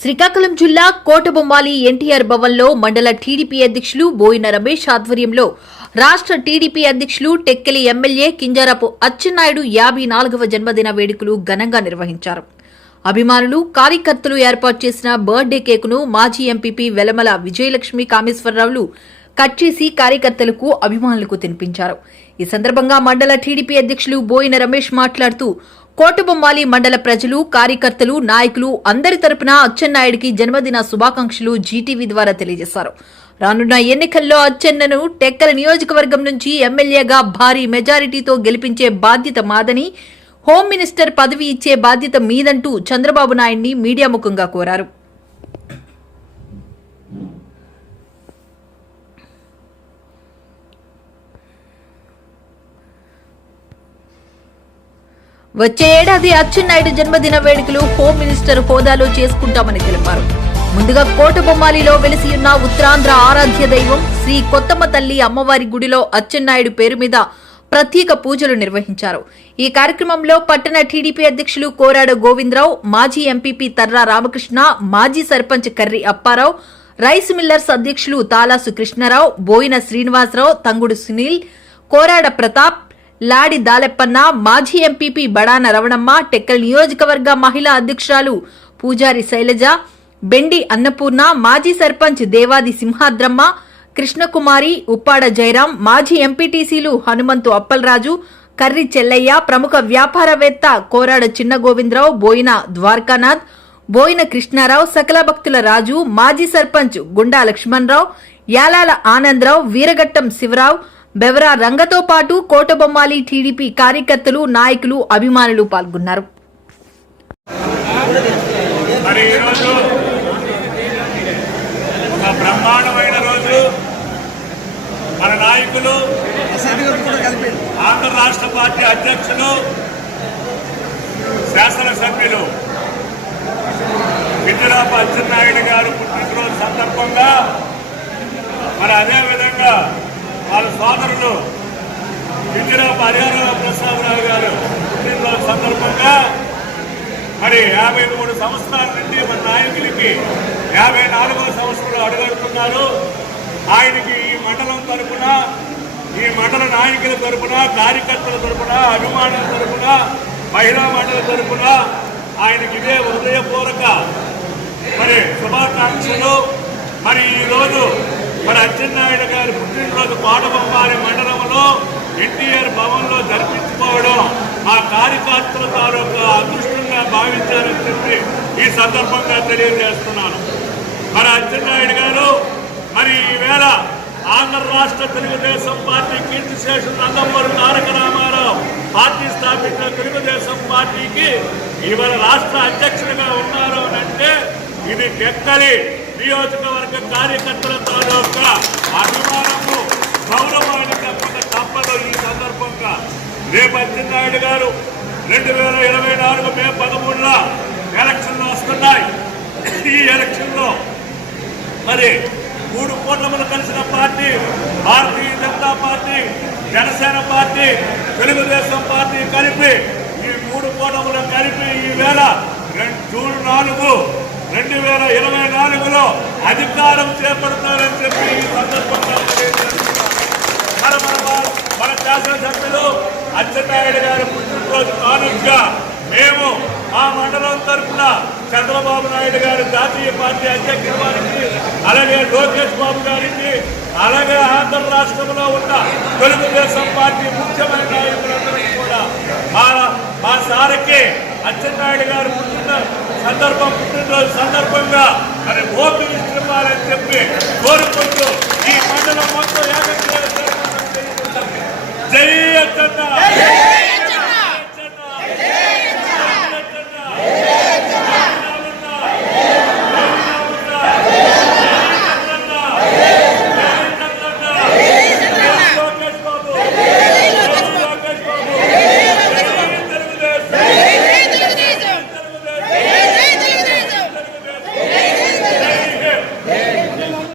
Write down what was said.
శ్రీకాకుళం జిల్లా కోటబొమ్మాలి ఎన్టీఆర్ భవన్లో మండల టీడీపీ అధ్యక్షులు బోయిన రమేష్ ఆధ్వర్యంలో రాష్ట్ర టీడీపీ అధ్యక్షులు టెక్కెలి ఎమ్మెల్యే కింజారపు అచ్చెన్నాయుడు యాభై నాలుగవ జన్మదిన వేడుకలు ఘనంగా నిర్వహించారు. అభిమానులు కార్యకర్తలు ఏర్పాటు చేసిన బర్త్డే కేకును మాజీ ఎంపీపీ వెలమల విజయలక్ష్మి కామేశ్వరరావులు కట్ చేసి కార్యకర్తలకు అభిమానులకు తినిపించారు. ఈ సందర్భంగా మండల టీడీపీ అధ్యక్షులు బోయిన రమేష్ మాట్లాడుతూ కోటబొమ్మాలి మండల ప్రజలు కార్యకర్తలు నాయకులు అందరి తరపున అచ్చెన్నాయుడికి జన్మదిన శుభాకాంక్షలు జీటీవీ ద్వారా తెలియజేశారు. రానున్న ఎన్నికల్లో అచ్చెన్నను టెక్కల నియోజకవర్గం నుంచి ఎమ్మెల్యేగా భారీ మెజారిటీతో గెలిపించే బాధ్యత మాదని హోం మినిస్టర్ పదవి ఇచ్చే బాధ్యత మీదంటూ చంద్రబాబు నాయుడిని మీడియా ముఖంగా కోరారు. వచ్చే ఏడాది అచ్చెన్నాయుడు జన్మదిన వేడుకలు హోమ్ మినిస్టర్ హోదాలో చేసుకుంటామని తెలిపారు. ముందుగా కోటబొమ్మాలిలో వెలిసి ఉన్న ఉత్తరాంధ్ర ఆరాధ్య దైవం శ్రీ కొత్తమ్మ తల్లి అమ్మవారి గుడిలో అచ్చెన్నాయుడు పేరు మీద ప్రత్యేక పూజలు నిర్వహించారు. ఈ కార్యక్రమంలో పట్టణ టీడీపీ అధ్యక్షులు కోరాడ గోవిందరావు మాజీ ఎంపీపీ తర్రా రామకృష్ణ మాజీ సర్పంచ్ కర్రి అప్పారావు రైస్ మిల్లర్స్ అధ్యక్షులు తాలాసు కృష్ణారావు బోయిన శ్రీనివాసరావు తంగుడు సునీల్ కోరాడ ప్రతాప్ లాడి దాలెప్పన్న మాజీ ఎంపీపీ బడాన రవణమ్మ టెక్కల్ నియోజకవర్గ మహిళా అధ్యక్షురాలు పూజారి శైలజ బెండి అన్నపూర్ణ మాజీ సర్పంచ్ దేవాది సింహాద్రమ్మ కృష్ణకుమారి ఉప్పాడ జయరాం మాజీ ఎంపీటీసీలు హనుమంతు అప్పలరాజు కర్రి చెల్లయ్య ప్రముఖ వ్యాపారవేత్త కోరాడ చిన్న గోవిందరావు బోయిన ద్వారకానాథ్ బోయిన కృష్ణారావు సకల భక్తుల రాజు మాజీ సర్పంచ్ గుండా లక్ష్మణరావు యాలాల ఆనందరావు వీరగట్టం శివరావు బెవరా రంగతో పాటు కోటబొమ్మాలి టీడీపీ కార్యకర్తలు నాయకులు అభిమానులు పాల్గొన్నారు. బ్రహ్మాండమైన రోజు. మన నాయకులు ఆంధ్ర రాష్ట్ర పార్టీ అధ్యక్షులు శాసనసభ్యులు విద్యురాప అచ్చెన్నాయుడు గారు పుట్టినరోజు సందర్భంగా సోదరులు ఇందిరా హరిహర ప్రసాదరావు గారు. పుట్టినరోజు సందర్భంగా మరి యాభై మూడు సంవత్సరాల నుండి మన నాయకులకి యాభై నాలుగో సంవత్సరంలో అడుగడుతున్నారు. ఆయనకి ఈ మండలం తరపున ఈ మండల నాయకుల తరపున కార్యకర్తల తరపున అభిమానుల తరపున మహిళా మండలి తరపున ఆయనకి ఇదే హృదయపూర్వక మరి శుభాకాంక్షలు అచ్చెన్నాయుడు గారి పుట్టినరోజు పాడబొమ్మారి మండలంలో ఎన్టీఆర్ భవన్లో జరిపించుకోవడం మా కార్యకర్తల తాలూకు అదృష్టంగా భావించారని చెప్పి ఈ సందర్భంగా తెలియజేస్తున్నాను. మరి అచ్చెన్నాయుడు గారు మరి ఈవేళ ఆంధ్ర రాష్ట్ర తెలుగుదేశం పార్టీ కీర్తిశేషులు నందమూరి తారక రామారావు పార్టీ స్థాపించిన తెలుగుదేశం పార్టీకి ఇవాళ రాష్ట్ర అధ్యక్షుడిగా ఉన్నారు అంటే ఇది టెక్కలి నియోజకవర్గ కార్యకర్తల తాలూకా అభిమానము గౌరవాన్ని తప్పక తప్పదు ఈ సందర్భంగా. రేపు అచ్చెన్నాయుడు గారు రెండు వేల ఇరవై నాలుగు మే పదమూడులో ఎలక్షన్లు వస్తున్నాయి. ఈ ఎలక్షన్లో మరి మూడు కూటములు కలిసిన party Bharatiya Janata party Janasena party Telugudesam party కలిపి ఈ మూడు కూటములు కలిపి ఈవేళ రెండు జూన్ నాలుగు రెండు వేల ఇరవై నాలుగులో అధికారం చేపడతారని చెప్పి ఈ సందర్భంగా మన మన శాసనసభ్యులు అచ్చెన్నాయుడు గారి పుట్టినరోజు కానుకగా మేము మా మండలం తరఫున చంద్రబాబు నాయుడు గారు జాతీయ పార్టీ అధ్యక్షుల వారికి అలాగే లోకేష్ బాబు గారికి అలాగే ఆంధ్ర రాష్ట్రంలో ఉన్న తెలుగుదేశం పార్టీ ముఖ్యమైన నాయకులందరికీ కూడా మా మా సారికి అచ్చెన్నాయుడు గారు పుట్టిన సందర్భం పుట్టినరోజు సందర్భంగా మరి ఓపిక ఇవ్వాలని చెప్పి కోరుకుంటూ ఈ మండలం మొత్తం